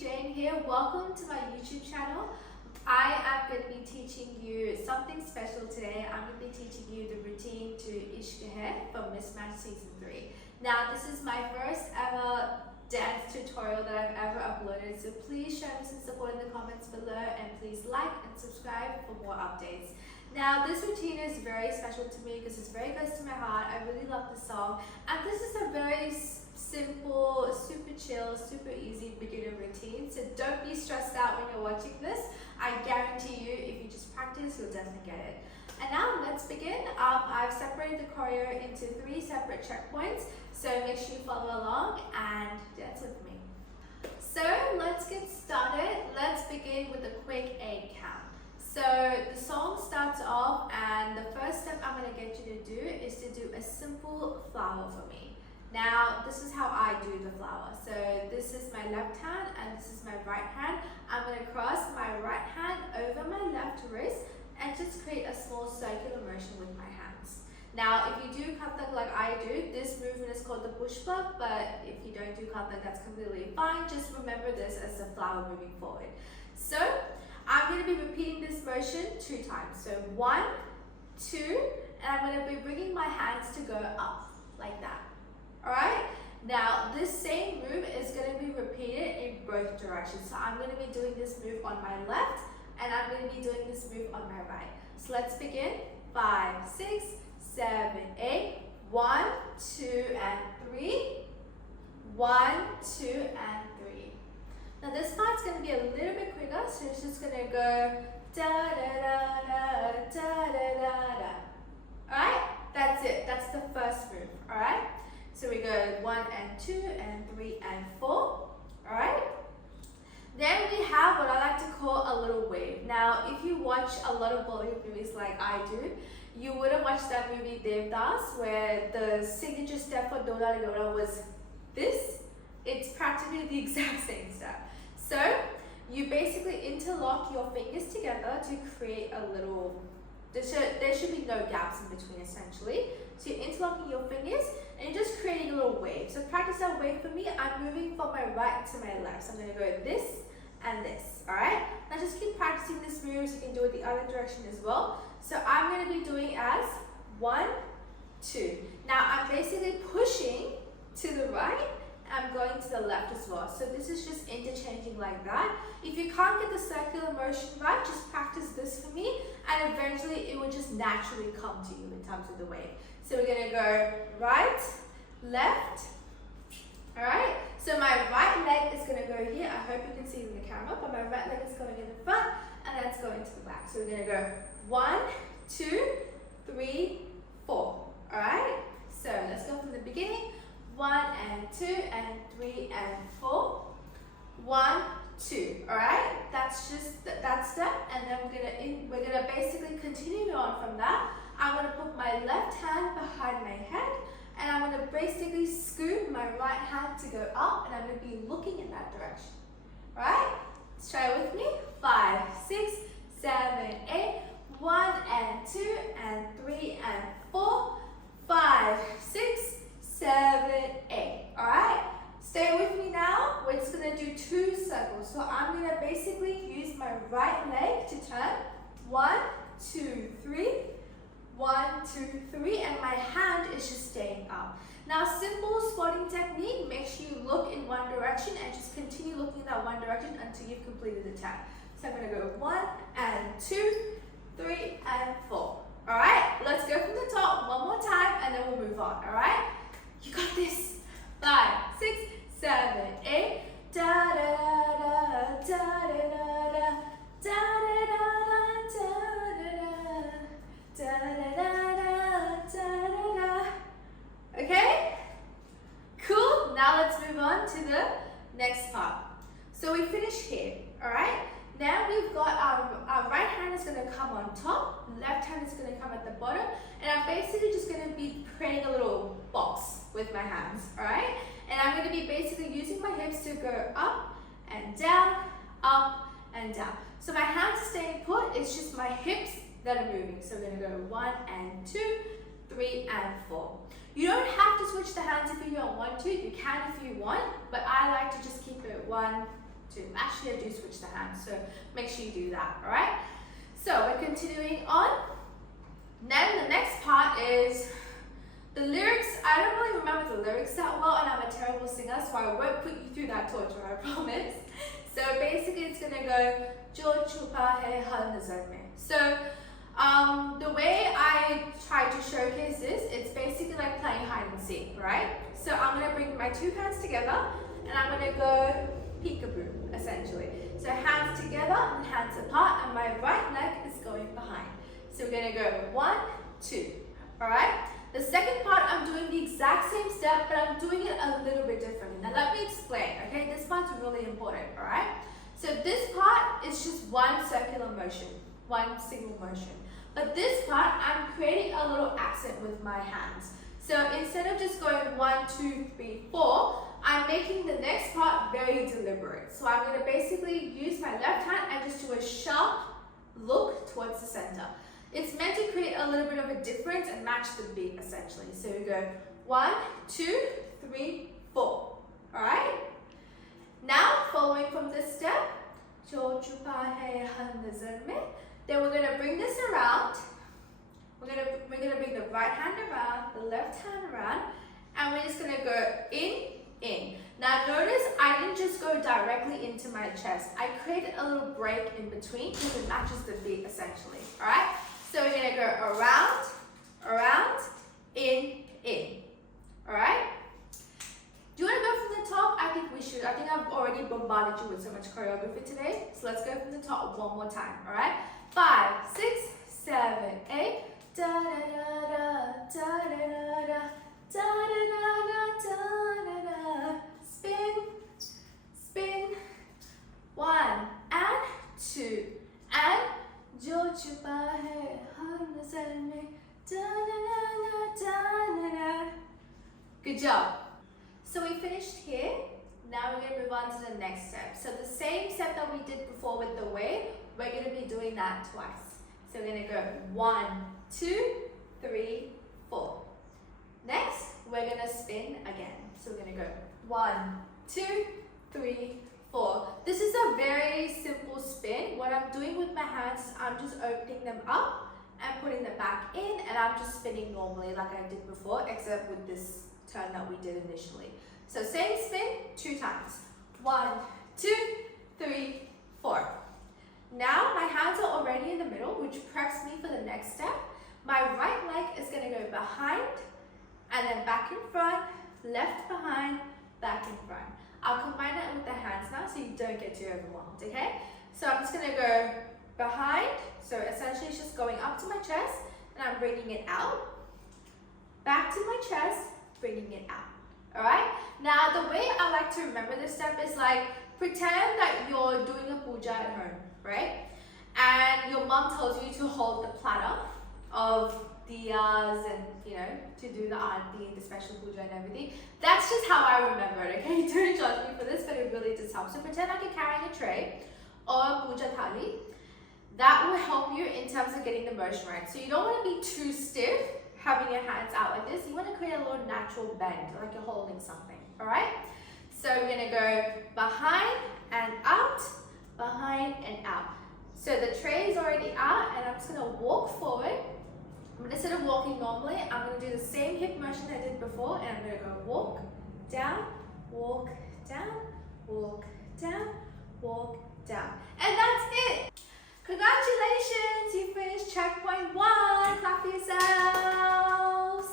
Jain here. Welcome to my YouTube channel. I am going to be teaching you something special today. I'm going to be teaching you the routine to Ishq Hai from Mismatch Season 3. Now, this is my first ever dance tutorial that I've ever uploaded, so please show me some support in the comments below and please like and subscribe for more updates. Now, this routine is very special to me because it's very close to my heart. I really love the song, and this is a very simple, super chill, super easy beginner routine, so don't be stressed out when you're watching this. I guarantee you, if you just practice, you'll definitely get it. And now let's begin. I've separated the choreo into 3 separate checkpoints, so make sure you follow along and dance with me. So let's get started. Let's begin with a quick 8 count. So the song starts off, and the first step I'm going to get you to do is to do a simple flower for me. Now, this is how I do the flower. So this is my left hand and this is my right hand. I'm going to cross my right hand over my left wrist and just create a small circular motion with my hands. Now, if you do Kathak like I do, this movement is called the push plug, but if you don't do Kathak, that's completely fine. Just remember this as a flower moving forward. So I'm going to be repeating this motion 2 times. So 1, 2, and I'm going to be bringing my hands to go up like that. Alright, now this same move is going to be repeated in both directions. So I'm going to be doing this move on my left and I'm going to be doing this move on my right. So let's begin. 5, 6, 7, 8. 1, 2, and 3. 1, 2, and 3. Now this part's going to be a little bit quicker, so it's just going to go da da da da da da da. Alright, that's it. That's the first move. Alright. So we go 1 and 2 and 3 and 4, alright? Then we have what I like to call a little wave. Now, if you watch a lot of Bollywood movies like I do, you would have watched that movie Devdas, where the signature step for Doda Doda was this. It's practically the exact same step. So, you basically interlock your fingers together to create a little, there should be no gaps in between essentially. So you're interlocking your fingers and you're just creating a little wave. So practice that wave for me. I'm moving from my right to my left. So I'm going to go this and this. Alright? Now just keep practicing this move so you can do it the other direction as well. So I'm going to be doing as 1, 2. Now I'm basically pushing to the right. I'm going to the left as well. So this is just interchanging like that. If you can't get the circular motion right, just practice this for me and eventually it will just naturally come to you in terms of the wave. So we're going to go right, left. Alright, so my right leg is going to go here. I hope you can see it in the camera, but my right leg is going in the front and that's going to the back. So we're going to go 1, 2, 3, 4. Alright, so let's go from the beginning. 1 and 2 and 3 and 4. 1, 2. Alright, that's just that step, and then we're gonna basically continue on from that. I'm gonna put my left hand behind my head and I'm gonna basically scoop my right hand to go up and I'm gonna be looking in that direction. Alright? Let's try it with me. 5, 6, 7, 8. 1 and 2 and 3 and 4. 5, 6, 7, 8. Alright? Stay with me now. We're just going to do 2 circles. So I'm going to basically use my right leg to turn. 1, 2, 3. 1, 2, 3. And my hand is just staying up. Now, simple squatting technique. Make sure you look in one direction and just continue looking in that one direction until you've completed the 10. So I'm going to go 1 and 2, 3 and 4. Alright? Let's go from the top one more time and then we'll move on. Alright? You got this. 5, 6, 7, 8. Da da da da da da da da da da da da. Okay? Cool. Now let's move on to the next part. So we finished here. Alright? Now we've got our right hand is going to come on top, left hand is going to come at the bottom, and I'm basically just going to be creating a little box with my hands, alright? And I'm going to be basically using my hips to go up and down, up and down. So my hands are staying put, it's just my hips that are moving. So we're going to go 1 and 2, 3 and 4. You don't have to switch the hands if you don't want to, you can if you want, but I like to just keep it 1, 2. Actually, I do switch the hands, so make sure you do that, alright? So we're continuing on. Then the next part is the lyrics. I don't really remember the lyrics that well, and I'm a terrible singer, so I won't put you through that torture, I promise. So basically it's gonna go Jo chupa hai har nazar mein. So the way I try to showcase this, it's basically like playing hide and seek, right? So I'm gonna bring my 2 hands together and I'm gonna go peekaboo, essentially. So hands together and hands apart, and my right leg is going behind. So we're gonna go 1, 2, all right? The second part, I'm doing the exact same step, but I'm doing it a little bit differently. Now let me explain, okay? This part's really important, all right? So this part is just one circular motion, one single motion. But this part, I'm creating a little accent with my hands. So instead of just going 1, 2, 3, 4, I'm making the next part very deliberate. So I'm gonna basically use my left hand and just do a sharp look towards the center. It's meant to create a little bit of a difference and match the beat, essentially. So we go 1, 2, 3, 4. All right? Now, following from this step, Jo chupa hai har nazar mein. Then we're gonna bring this around. We're gonna bring the right hand around, the left hand around, and we're just gonna go in. Now notice I didn't just go directly into my chest. I created a little break in between because it matches the beat, essentially. All right? So we're gonna go around, in. All right? Do you wanna go from the top? I think we should. I think I've already bombarded you with so much choreography today. So let's go from the top one more time, all right? 5, 6, 7, 8. Da da da da, da da da da, da da da da da. Spin. 1 and 2 and Jo chupa hai har nazar mein. Da da da da da. Good job. So we finished here. Now we're going to move on to the next step. So the same step that we did before with the wave, we're going to be doing that twice. So we're going to go 1, 2, 3, 4. Next, we're going to spin again. So we're going to go 1, 2, 3, 4. This is a very simple spin. What I'm doing with my hands is I'm just opening them up and putting them back in, and I'm just spinning normally like I did before, except with this turn that we did initially. So same spin 2 times. 1, 2, 3, 4. Now my hands are already in the middle, which preps me for the next step. My right leg is going to go behind and then back in front, left behind, back in front. I'll combine it with the hands now so you don't get too overwhelmed, okay? So I'm just going to go behind. So essentially it's just going up to my chest and I'm bringing it out. Back to my chest, bringing it out. All right? Now the way I like to remember this step is like, pretend that you're doing a puja at home, right? And your mom tells you to hold the platter of diyas and, you know, to do the aarti, the special puja and everything. That's just how I remember it, okay? Don't judge me for this, but it really does help. So pretend like you're carrying a tray or a puja thali. That will help you in terms of getting the motion right. So you don't want to be too stiff, having your hands out like this. You want to create a little natural bend, like you're holding something, all right? So we're going to go behind and out, behind and out. So the tray is already out, and I'm just going to walk forward. Instead of walking normally, I'm going to do the same hip motion I did before, and I'm going to go walk, down, walk, down, walk, down, walk, down. And that's it. Congratulations, you finished checkpoint 1. Clap for yourselves.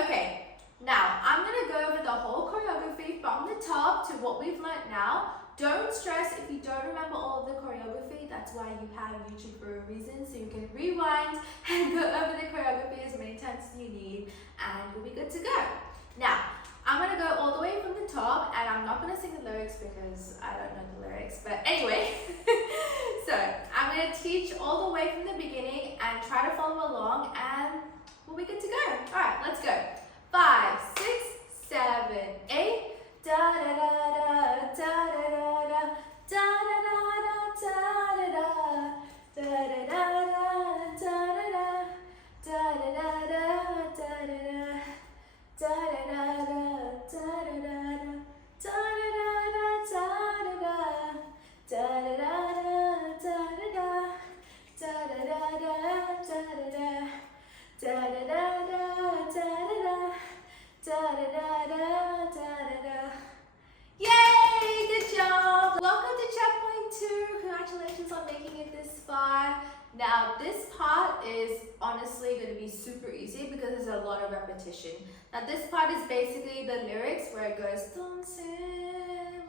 Okay, now I'm going to go over the whole choreography from the top to what we've learned now. Don't stress if you don't remember all of the choreography. That's why you have YouTube for a reason, so you can rewind and go over the choreography as many times as you need, and you'll be good to go. Now, I'm going to go all the way from the top, and I'm not going to sing the lyrics because I don't know the lyrics, but anyway. So, I'm going to teach all the way from the beginning and try to follow along, and we'll be good to go. Alright, let's go. 5, 6, 7, 8. Da da da da da da da da da da da da da da da da da da da. Now this part is honestly going to be super easy because there's a lot of repetition. Now this part is basically the lyrics where it goes Tumse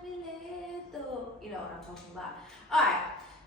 mile to. You know what I'm talking about. Alright,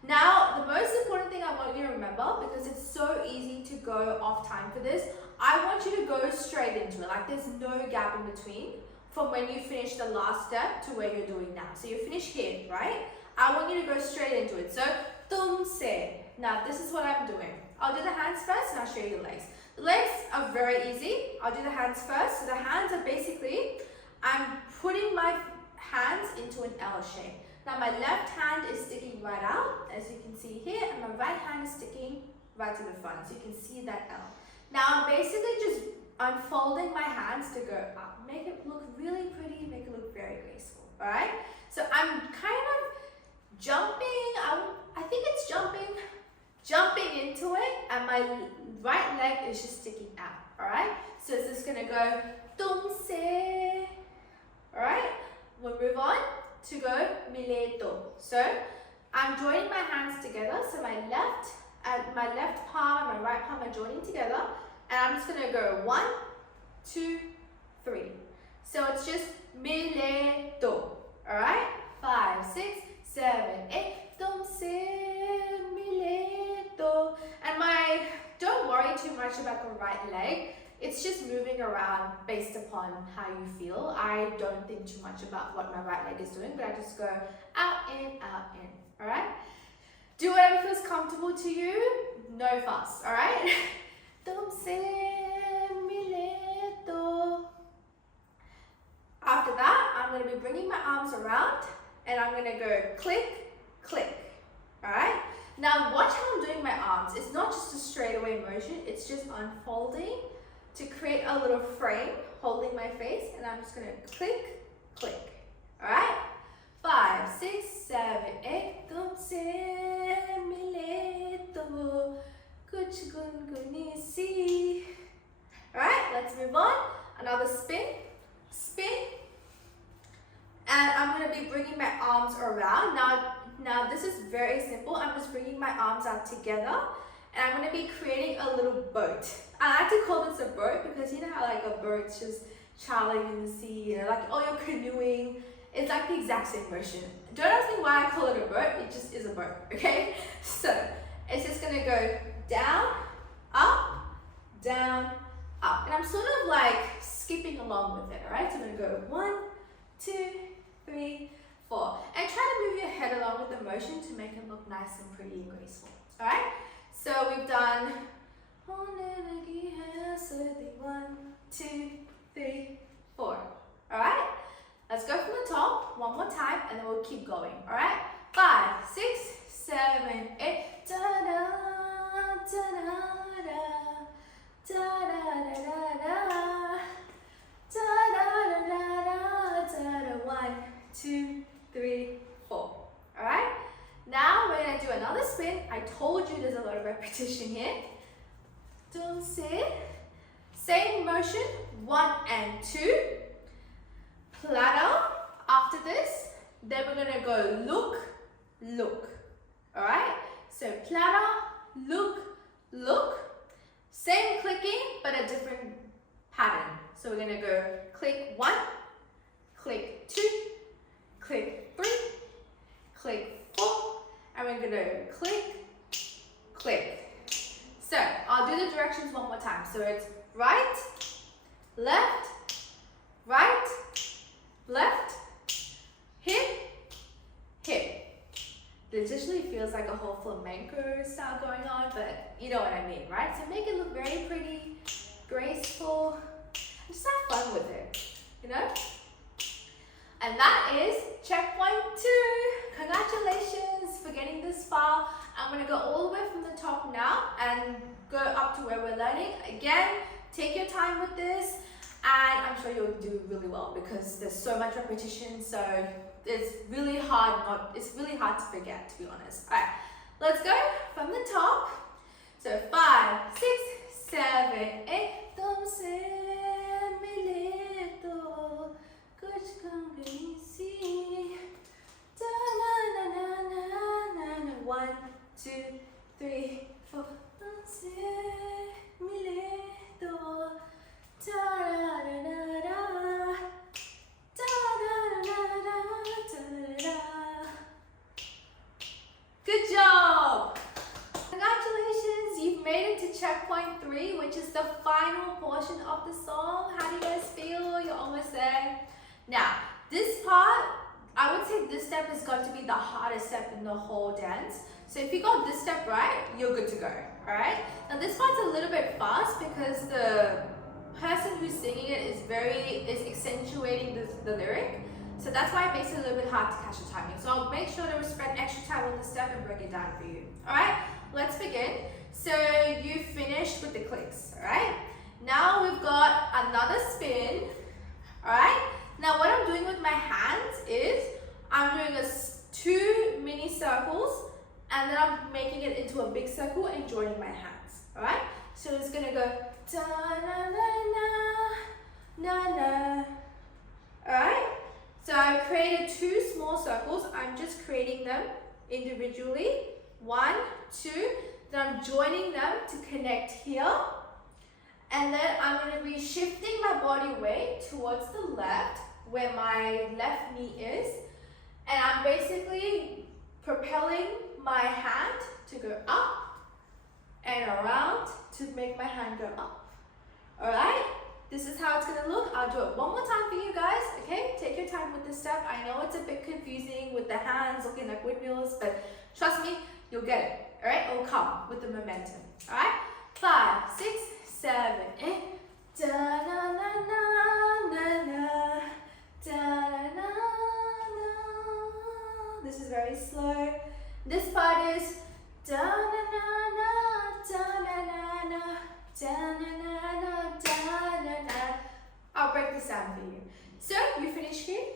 now the most important thing I want you to remember, because it's so easy to go off time for this, I want you to go straight into it. Like there's no gap in between from when you finish the last step to where you're doing now. So you finish here, right? I want you to go straight into it. So tumse. Now this is what I'm doing. I'll do the hands first and I'll show you the legs. The legs are very easy. I'll do the hands first. So the hands are basically, I'm putting my hands into an L shape. Now my left hand is sticking right out, as you can see here, and my right hand is sticking right to the front. So you can see that L. Now I'm basically just unfolding my hands to go up. Make it look really pretty, make it look very graceful, all right? So I'm kind of jumping, I think it's jumping into it, and my right leg is just sticking out, all right? So it's just gonna go tumse, all right? We'll move on to go mileto. So I'm joining my hands together, so my left palm and my right palm are joining together, and I'm just gonna go 1, 2, 3. So it's just mileto, all right? 5, 6, 7, 8. Tumse mileto. And don't worry too much about the right leg. It's just moving around based upon how you feel. I don't think too much about what my right leg is doing, but I just go out, in, all right? Do whatever feels comfortable to you, no fuss, all right? Tumse mileto. After that, I'm going to be bringing my arms around and I'm going to go click, click, all right? Now watch how I'm doing my arms. It's not just a straightaway motion, it's just unfolding to create a little frame holding my face, and I'm just going to click, click, all right? 5, 6, 7, 8. Tumse mileto, kuch gungunisi. All right, let's move on. Another spin, spin. And I'm going to be bringing my arms around. Now this is very simple. I'm just bringing my arms out together, and I'm going to be creating a little boat. I like to call this a boat because you know how like a boat's just traveling in the sea, you know, like oh you're canoeing. It's like the exact same motion. Don't ask me why I call it a boat, it just is a boat, okay? So it's just going to go down, up, down, up. And I'm sort of like skipping along with it, all right? So I'm going to go 1, 2, 3, 4. And try to move your head along with the motion to make it look nice and pretty and graceful, all right? So we've done 1, 2, 3, 4. All right? Let's go from the top one more time, and then we'll keep going. All right? 5, 6, 7, 8. Da da da da da da da da da da da da da. 1, 2, 3, 4. All right? Now we're gonna do another spin. I told you there's a lot of repetition here. Don't sit. Same motion, 1 and 2. Platter after this. Then we're gonna go look, look. All right? So platter, look, look. Same clicking, but a different pattern. So we're gonna go click 1, click 2, click 3, click 4, and we're gonna click, click. So I'll do the directions one more time. So it's right, left, right, left, hip, hip. This literally feels like a whole flamenco style going on, but you know what I mean, right? So make it look very pretty, graceful, and just have fun with it, you know? And that is checkpoint 2. Congratulations for getting this far. I'm going to go all the way from the top now and go up to where we're learning. Again, take your time with this, and I'm sure you'll do really well because there's so much repetition, so it's really hard to forget, to be honest. All right, let's go from the top. So 5, 6, 7, 8. Tumse mileto, kuch gungunisi. Da na na na na na. 1, 2, 3, 4. of the song. How do you guys feel? You're almost there. Now, this part, I would say this step is going to be the hardest step in the whole dance. So if you got this step right, you're good to go. Alright? Now this part's a little bit fast because the person who's singing it is accentuating the lyric. So that's why it makes it a little bit hard to catch the timing. So I'll make sure to spend extra time on the step and break it down for you. Alright? Let's begin. So you finished with the clicks. Alright? Now we've got another spin. Alright? Now what I'm doing with my hands is I'm doing two mini circles and then I'm making it into a big circle and joining my hands. Alright? So it's gonna go da na na na na na. Alright? So I created two small circles. I'm just creating them individually. 1, 2. Then I'm joining them to connect here. And then I'm going to be shifting my body weight towards the left, where my left knee is. And I'm basically propelling my hand to go up and around to make my hand go up. Alright? This is how it's going to look. I'll do it one more time for you guys. Okay? Take your time with this step. I know it's a bit confusing with the hands looking like windmills, but trust me, you'll get it. Alright? It will come with the momentum. Alright? 5, 6, 7, 8. Da na na na na na. Da na na na. This is very slow. This part is da na na na da na na na da na na na da na na. I'll break this down for you. So you finish here.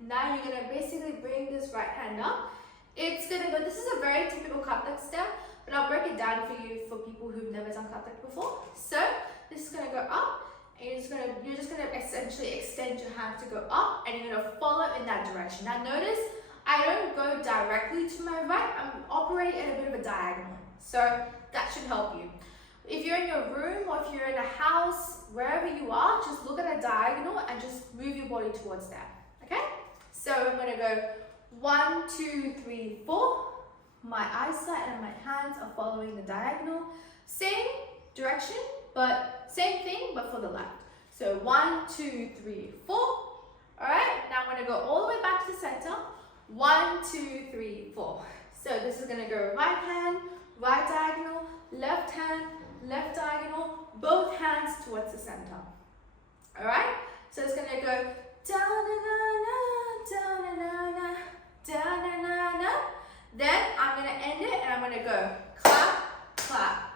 Now you're gonna basically bring this right hand up. It's gonna go. This is a very typical Kathak step, but I'll break it down for you for people who've never done Kathak before. So this is gonna go up, and you're just gonna essentially extend your hand to go up, and you're gonna follow in that direction. Now notice I don't go directly to my right. I'm operating at a bit of a diagonal, so that should help you. If you're in your room or if you're in a house, wherever you are, just look at a diagonal and just move your body towards that. Okay? So I'm gonna go 1, 2, 3, 4. My eyesight and my hands are following the diagonal. Same direction, but same thing, but for the left. So 1, 2, 3, 4. Alright, now I'm gonna go all the way back to the center. 1, 2, 3, 4. So this is gonna go right hand, right diagonal, left hand, left diagonal, both hands towards the center. Alright? So it's gonna go da na na na, da na na na, da na na na. Then I'm gonna end it and I'm gonna go clap, clap.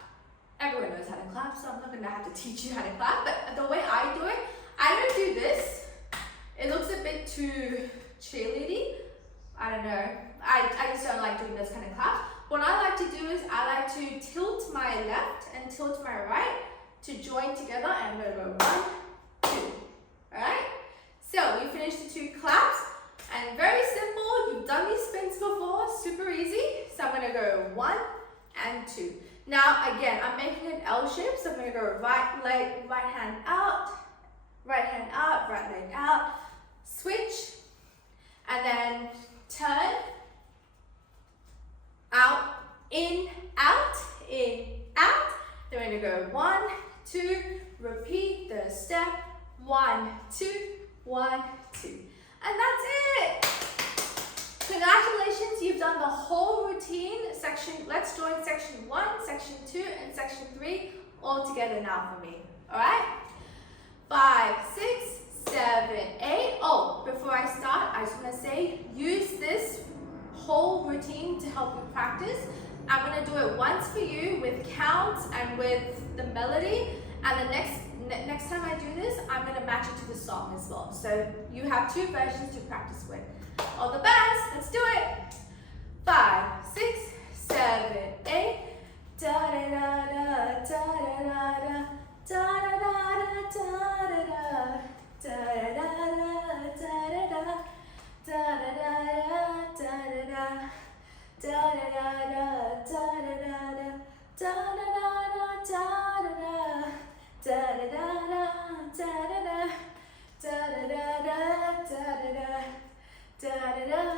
Everyone knows how to clap, so I'm not gonna have to teach you how to clap, but the way I do it, I don't do this. It looks a bit too cheerleady. I don't know. I just don't like doing this kind of clap. What I like to do is I like to tilt my left and tilt my right to join together, and I'm gonna go 1, 2. Alright? So we finished the 2 claps, and very simple. You've done these spins before, super easy. So I'm gonna go 1 and 2. Now again, I'm making an L shape, so I'm gonna go right leg, right hand out, right leg out, switch, and then turn, out, in, out, in, out. Then we're gonna go 1, 2, repeat the step, 1, 2, 1, 2. And that's it. Congratulations, you've done the whole routine section. Let's join section 1, section 2, and section 3 all together now for me. Alright? 5, 6, 7, 8. Oh, before I start, I just want to say, use this whole routine to help you practice. I'm going to do it once for you with counts and with the melody, and the next time I do this, I'm going to match it to the song as well. So you have 2 versions to practice with. All the best. Let's do it. 5, 6, 7, 8. Da da da da da da da da da da da da da da da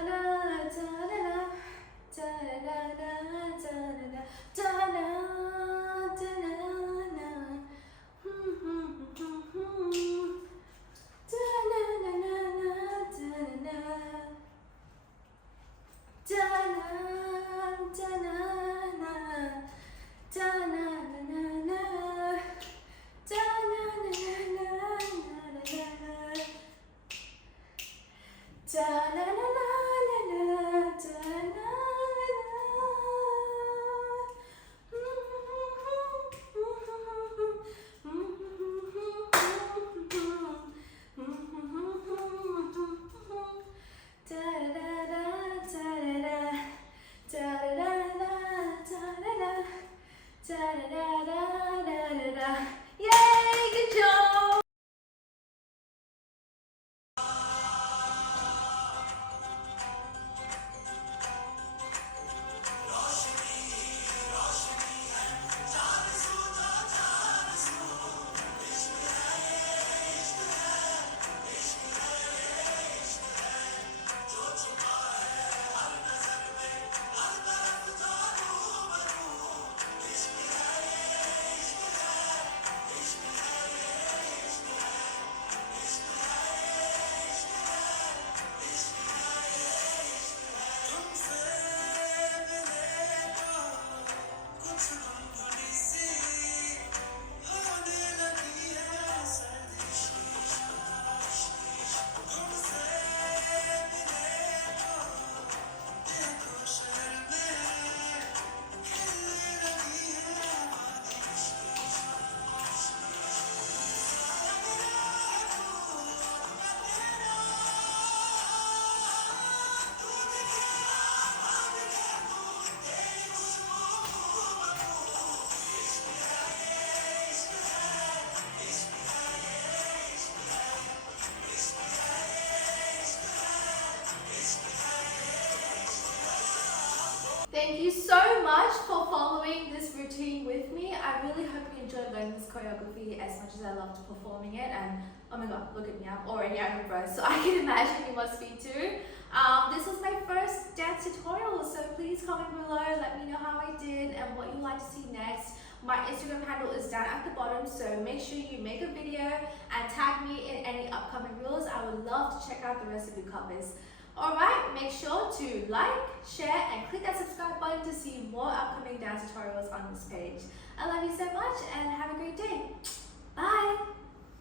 da so much for following this routine with me. I really hope you enjoyed learning this choreography as much as I loved performing it. And oh my god, look at me, I'm already out of breath, so I can imagine you must be too. This was my first dance tutorial, so please comment below, let me know how I did and what you'd like to see next. My Instagram handle is down at the bottom, so make sure you make a video and tag me in any upcoming reels. I would love to check out the rest of your covers. Alright, make sure to like, share and click that subscribe button to see more upcoming dance tutorials on this page. I love you so much and have a great day. Bye!